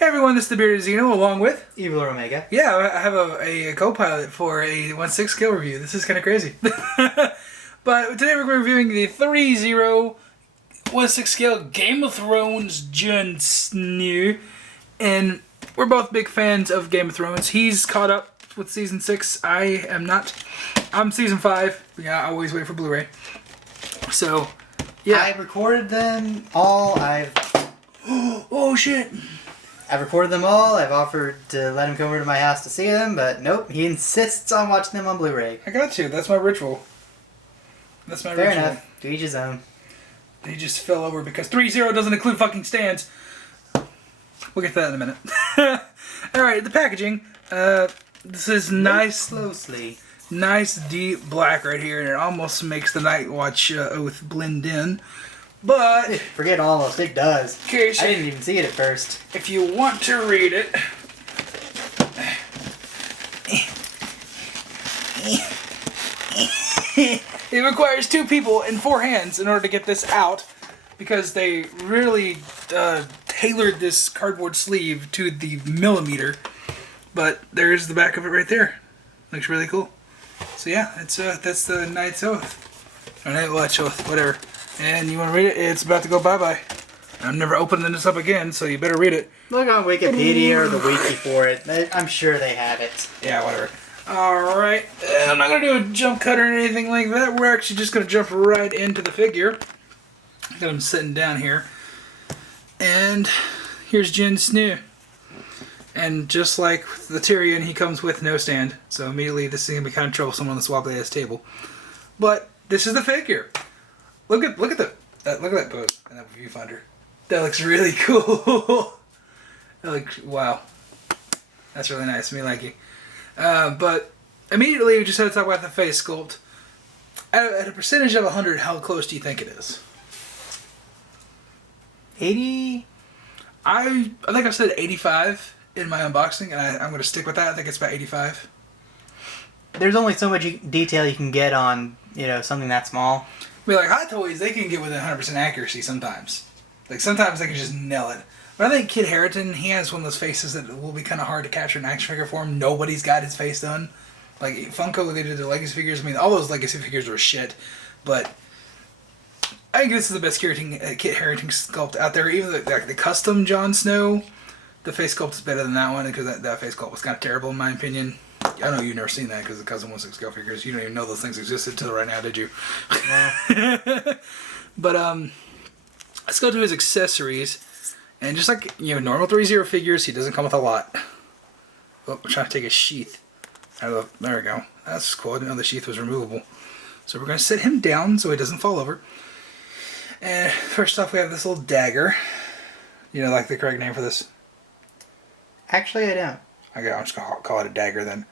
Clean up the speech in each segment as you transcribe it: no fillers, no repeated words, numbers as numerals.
Hey everyone, this is the Bearded Xeno along with Evil Omega. Yeah, I have a co-pilot for a 1/6 scale review. This is kind of crazy. But today we're reviewing the Threezero 1/6 scale Game of Thrones Jon Snow. And we're both big fans of Game of Thrones. He's caught up with season 6. I am not. I'm season 5. Yeah, I always wait for Blu-ray. So, yeah. I recorded them all. Oh shit. I've recorded them all. I've offered to let him come over to my house to see them, but nope. He insists on watching them on Blu-ray. I got to. That's my ritual. Fair enough. To each his own. They just fell over because Threezero doesn't include fucking stands. We'll get to that in a minute. Alright, the packaging. This is nice. Closely. Nice deep black right here, and it almost makes the Night Watch oath blend in. But forget almost, it does. I didn't even see it at first. If you want to read it, it requires 2 people and 4 hands in order to get this out, because they really tailored this cardboard sleeve to the millimeter. But there's the back of it right there. Looks really cool. So yeah, that's the Knight's Oath, or Night Watch Oath, whatever. And you want to read it? It's about to go bye-bye. I'm never opening this up again, so you better read it. Look on Wikipedia or the wiki for it. I'm sure they have it. Yeah, whatever. Alright. I'm not going to do a jump cut or anything like that. We're actually just going to jump right into the figure. Got him sitting down here. And here's Jon Snow. And just like the Tyrion, he comes with no stand. So immediately this is going to be kind of troublesome on this wobbly ass table. But this is the figure. Look at that pose and that viewfinder. That looks really cool. Wow. That's really nice. Me liking. But immediately we just had to talk about the face sculpt. At a percentage of 100, how close do you think it is? 80? I think I said 85 in my unboxing, and I'm going to stick with that. I think it's about 85. There's only so much detail you can get on, something that small. I mean, like Hot Toys, they can get within 100% accuracy sometimes. Like, sometimes they can just nail it. But I think Kit Harington, he has one of those faces that will be kind of hard to capture in action figure form. Nobody's got his face done. Like, Funko, they did their Legacy figures. I mean, all those Legacy figures were shit. But I think this is the best Kit Harington sculpt out there. Even the custom Jon Snow, the face sculpt is better than that one, because that face sculpt was kind of terrible in my opinion. I know you've never seen that because the custom 1/6 scale figures. You don't even know those things existed until right now, did you? No. But let's go to his accessories. And just like normal Threezero figures, he doesn't come with a lot. Oh, I'm trying to take a sheath. There we go. That's cool. I didn't know the sheath was removable. So we're going to sit him down so he doesn't fall over. And first off, we have this little dagger. You know, like the correct name for this? Actually, I don't. Okay, I'm just going to call it a dagger then.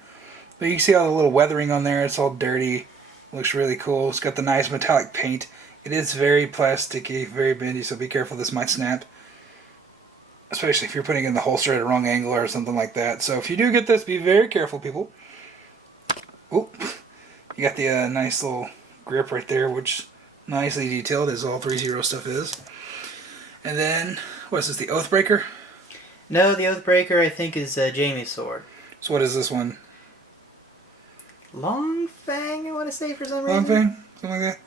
But you can see all the little weathering on there. It's all dirty. Looks really cool. It's got the nice metallic paint. It is very plasticky, very bendy, so be careful. This might snap. Especially if you're putting it in the holster at a wrong angle or something like that. So if you do get this, be very careful, people. Oop. You got the nice little grip right there, which nicely detailed, as all Threezero stuff is. And then, what is this, the Oathbreaker? No, the Oathbreaker, I think, is Jaime's sword. So what is this one? Long Fang, I want to say, for some reason. Long Fang? Something like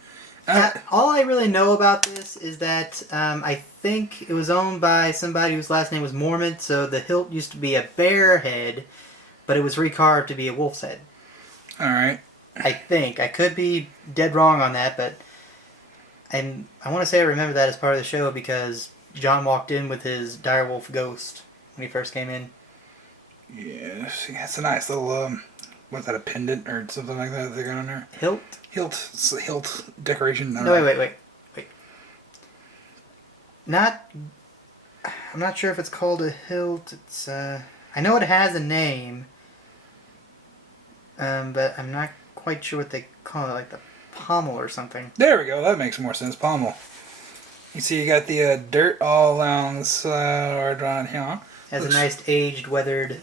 that? All I really know about this is that I think it was owned by somebody whose last name was Mormont, so the hilt used to be a bear head, but it was recarved to be a wolf's head. Alright. I think. I could be dead wrong on that, but I want to say I remember that as part of the show because John walked in with his direwolf ghost when he first came in. Yes, yeah, it's a nice little, what's that, a pendant or something like that they got on there? Hilt? It's a hilt decoration. No, wait. I'm not sure if it's called a hilt. It's, I know it has a name, but I'm not quite sure what they call it, like the pommel or something. There we go, that makes more sense, pommel. You see you got the dirt all along the side right here. Has a nice aged, weathered,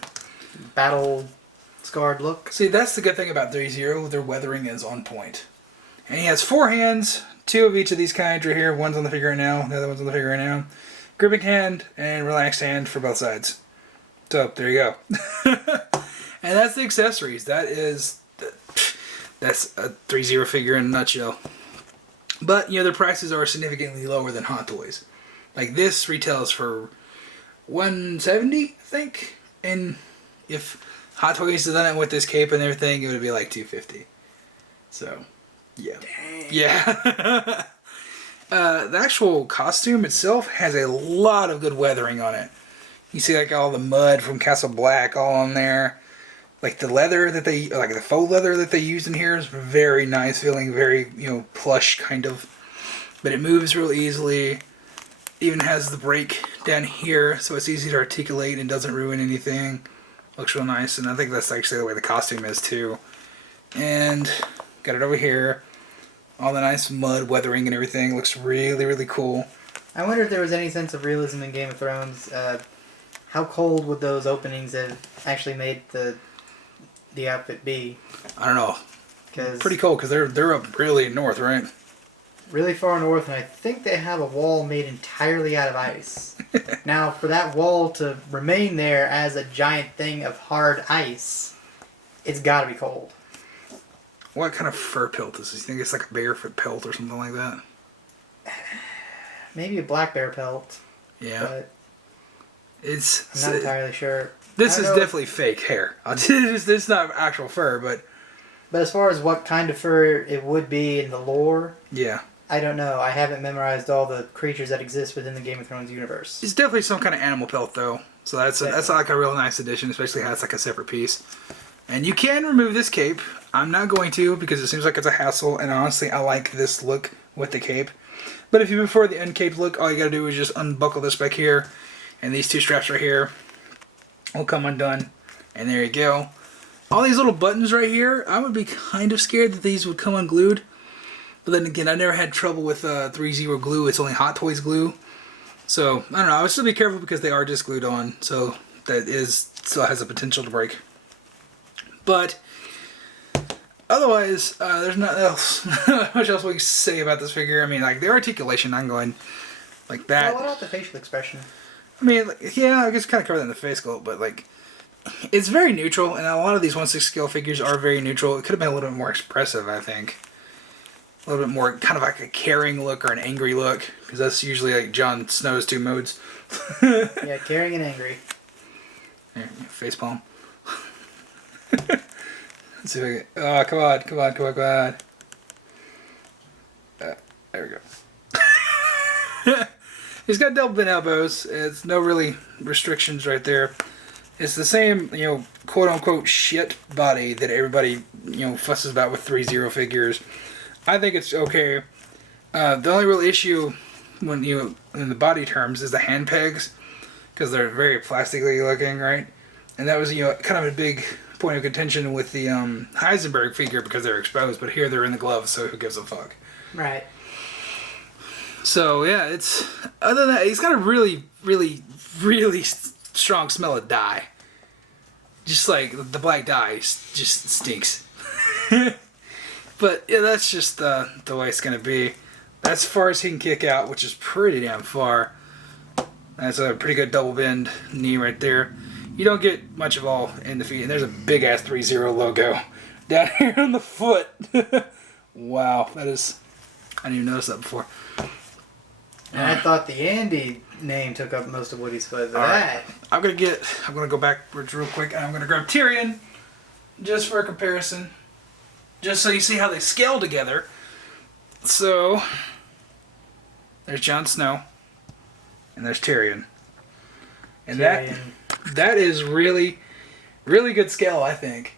battle-scarred look. See, that's the good thing about Threezero, their weathering is on point. And he has 4 hands, 2 of each of these kinds right here. One's on the figure right now, the other one's on the figure right now. Gripping hand and relaxed hand for both sides. So there you go. And that's the accessories. That's a Threezero figure in a nutshell. But their prices are significantly lower than Hot Toys. Like this retails for $170, I think. And if Hot Toys had done it with this cape and everything, it would be like $250. So, yeah. Dang. Yeah. The actual costume itself has a lot of good weathering on it. You see like all the mud from Castle Black all on there. Like the leather that the faux leather that they used in here is very nice feeling, very, plush kind of. But it moves real easily. Even has the brake down here, so it's easy to articulate and doesn't ruin anything. Looks real nice, and I think that's actually the way the costume is too. And got it over here. All the nice mud weathering and everything. Looks really, really cool. I wonder if there was any sense of realism in Game of Thrones. How cold would those openings have actually made the outfit be? I don't know. Cause pretty cold because they're up really north, right? Really far north, and I think they have a wall made entirely out of ice. Now, for that wall to remain there as a giant thing of hard ice, it's got to be cold. What kind of fur pelt is this? You think it's like a bear pelt or something like that? Maybe a black bear pelt. Yeah. But I'm not entirely sure. This is definitely fake hair. It's not actual fur, but as far as what kind of fur it would be in the lore, yeah, I don't know. I haven't memorized all the creatures that exist within the Game of Thrones universe. It's definitely some kind of animal pelt, though. So that's like a real nice addition, especially how it's like a separate piece. And you can remove this cape. I'm not going to because it seems like it's a hassle, and honestly, I like this look with the cape. But if you prefer the uncaped look, all you gotta do is just unbuckle this back here, and these two straps right here will come undone. And there you go. All these little buttons right here, I would be kind of scared that these would come unglued. But then again, I never had trouble with Threezero glue. It's only Hot Toys glue. So, I don't know. I would still be careful because they are just glued on. So, that still has the potential to break. But, otherwise, there's nothing else. Much else we can say about this figure. I mean, like, the articulation, I'm going like that. Well, what about the facial expression? I mean, yeah, I guess kind of covered that in the face sculpt, but, like, it's very neutral, and a lot of these 1/6 scale figures are very neutral. It could have been a little bit more expressive, I think. A little bit more, kind of like a caring look or an angry look, because that's usually like Jon Snow's two modes. Yeah, caring and angry. Here, facepalm. Let's see if I can... Oh, come on. There we go. He's got double bent elbows. It's no really restrictions right there. It's the same, quote-unquote shit body that everybody, fusses about with Threezero figures. I think it's okay. The only real issue when in the body terms is the hand pegs, because they're very plastically looking, right? And that was kind of a big point of contention with the Heisenberg figure because they're exposed, but here they're in the glove, so who gives a fuck? Right. So yeah, it's other than that, he's got a really, really, really strong smell of dye. Just like the black dye just stinks. But yeah, that's just the way it's gonna be. That's as far as he can kick out, which is pretty damn far. That's a pretty good double bend knee right there. You don't get much of all in the feet, and there's a big ass Threezero logo down here on the foot. Wow, that is. I didn't even notice that before. And I thought the Andy name took up most of Woody's foot. Right. I'm gonna go backwards real quick, and I'm gonna grab Tyrion just for a comparison. Just so you see how they scale together. So, there's Jon Snow. And there's Tyrion. And that is really, really good scale, I think.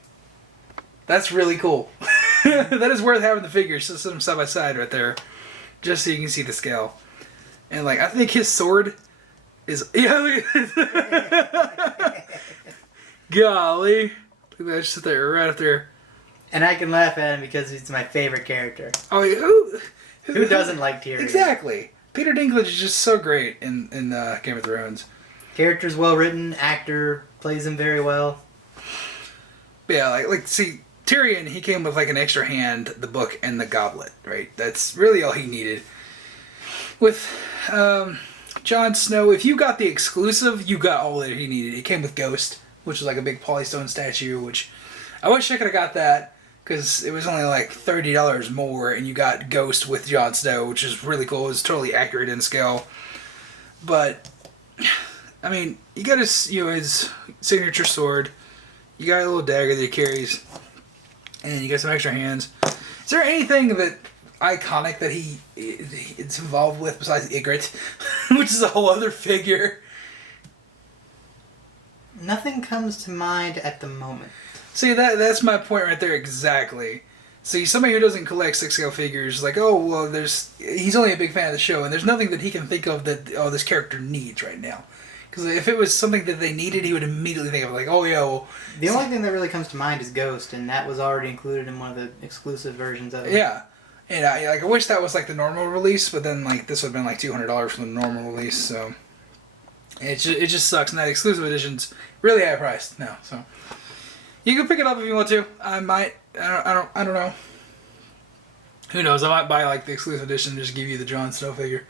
That's really cool. That is worth having the figures. Just set them side by side right there. Just so you can see the scale. And like, I think his sword is... Yeah, look at Golly. Look at that, just sit there, right up there. And I can laugh at him because he's my favorite character. Oh, who doesn't like Tyrion? Exactly. Peter Dinklage is just so great in Game of Thrones. Character's well written, actor plays him very well. But yeah, like see, Tyrion, he came with like an extra hand, the book, and the goblet, right? That's really all he needed. With Jon Snow, if you got the exclusive, you got all that he needed. It came with Ghost, which is like a big polystone statue, which I wish I could have got that because it was only like $30 more, and you got Ghost with Jon Snow, which is really cool. It was totally accurate in scale. But I mean, you got his signature sword. You got a little dagger that he carries, and you got some extra hands. Is there anything that iconic that it's involved with besides Ygritte, which is a whole other figure? Nothing comes to mind at the moment. See, that's my point right there exactly. See, somebody who doesn't collect 6-scale figures, like, oh, well, he's only a big fan of the show, and there's nothing that he can think of that, this character needs right now. Because if it was something that they needed, he would immediately think of, like, oh, yeah, well... The only thing that really comes to mind is Ghost, and that was already included in one of the exclusive versions of it. Yeah. And I wish that was, like, the normal release, but then, like, this would have been, like, $200 for the normal release, so... It just sucks, and that exclusive edition's really high priced now, so... You can pick it up if you want to. I might... I don't know. Who knows? I might buy, like, the exclusive edition and just give you the Jon Snow figure.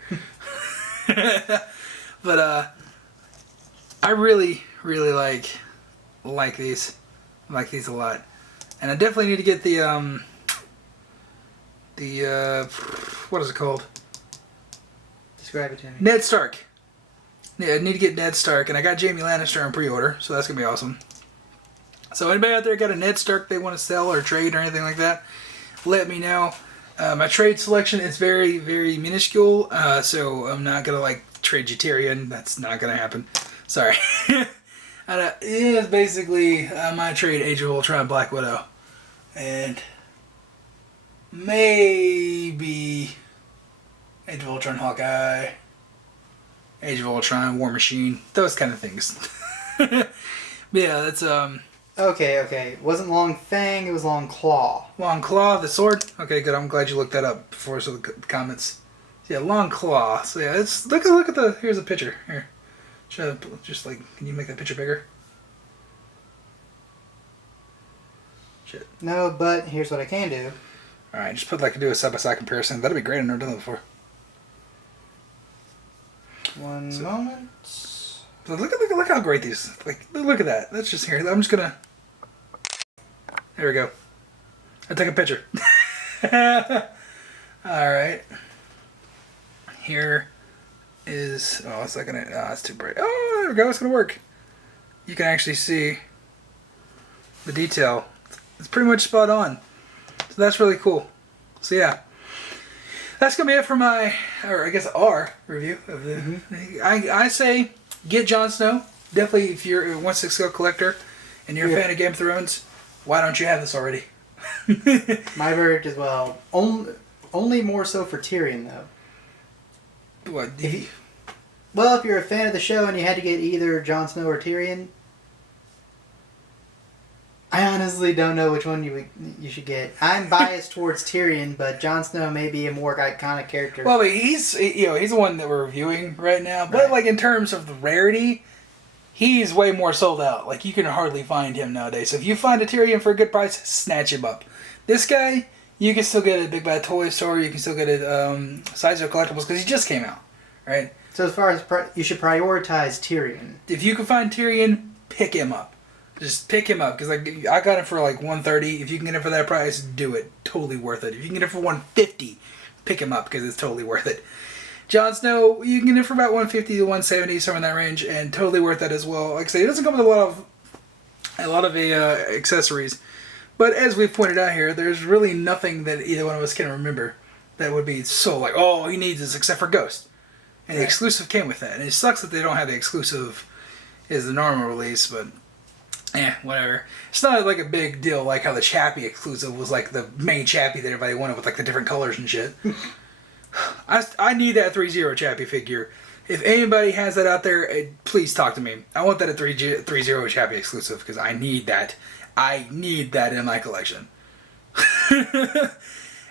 But, I really, really like these. I like these a lot. And I definitely need to get the what is it called? Describe it to me. Ned Stark. Yeah, I need to get Ned Stark, and I got Jaime Lannister on pre-order, so that's going to be awesome. So anybody out there got a Ned Stark they want to sell or trade or anything like that, let me know. My trade selection is very, very minuscule, so I'm not going to, like, trade Tyrion. That's not going to happen. Sorry. It is basically my trade Age of Ultron Black Widow. And maybe Age of Ultron Hawkeye. Age of Ultron War Machine. Those kind of things. But yeah, that's... Okay. It wasn't Long Fang, it was Long Claw. Long Claw, the sword? Okay, good. I'm glad you looked that up before I saw the comments. Yeah, Long Claw. So yeah, it's... Look at the... Here's a picture. Here. Just like, can you make that picture bigger? Shit. No, but here's what I can do. Alright, just do a side-by-side comparison. That'd be great. I've never done that before. One moment. So look how great these... Like, look at that. That's just here. I'm just gonna... There we go. I took a picture. Alright. Here is... Oh, it's not gonna... Oh, it's too bright. Oh, there we go. It's gonna work. You can actually see the detail. It's pretty much spot on. So that's really cool. So yeah. That's gonna be it for my... Or I guess our review of the... Mm-hmm. I say get Jon Snow. Definitely if you're a 1/6 collector and you're a fan of Game of Thrones, why don't you have this already? My verdict as well. Only more so for Tyrion, though. What? Well, if you're a fan of the show and you had to get either Jon Snow or Tyrion, I honestly don't know which one you should get. I'm biased towards Tyrion, but Jon Snow may be a more iconic character. Well, he's the one that we're reviewing right now. But like in terms of the rarity, he's way more sold out. Like you can hardly find him nowadays. So if you find a Tyrion for a good price, snatch him up. This guy, you can still get it at Big Bad Toy Store. You can still get it Threezero Collectibles because he just came out, right? So as far as you should prioritize Tyrion. If you can find Tyrion, pick him up. Just pick him up because like I got it for like $130. If you can get it for that price, do it. Totally worth it. If you can get it for $150, pick him up because it's totally worth it. Jon Snow, you can get it for about $150 to $170, somewhere in that range, and totally worth that as well. Like I say, it doesn't come with a lot of accessories, but as we've pointed out here, there's really nothing that either one of us can remember that would be so like, oh, he needs this except for Ghost, and the exclusive came with that. And it sucks that they don't have the exclusive as the normal release, but. Whatever. It's not like a big deal like how the Chappie exclusive was like the main Chappie that everybody wanted with like the different colors and shit. I need that Threezero Chappie figure. If anybody has that out there, please talk to me. I want that at Threezero Chappie exclusive because I need that. I need that in my collection.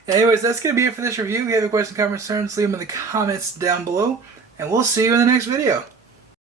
Anyways, that's going to be it for this review. If you have any questions, comments, concerns, leave them in the comments down below. And we'll see you in the next video.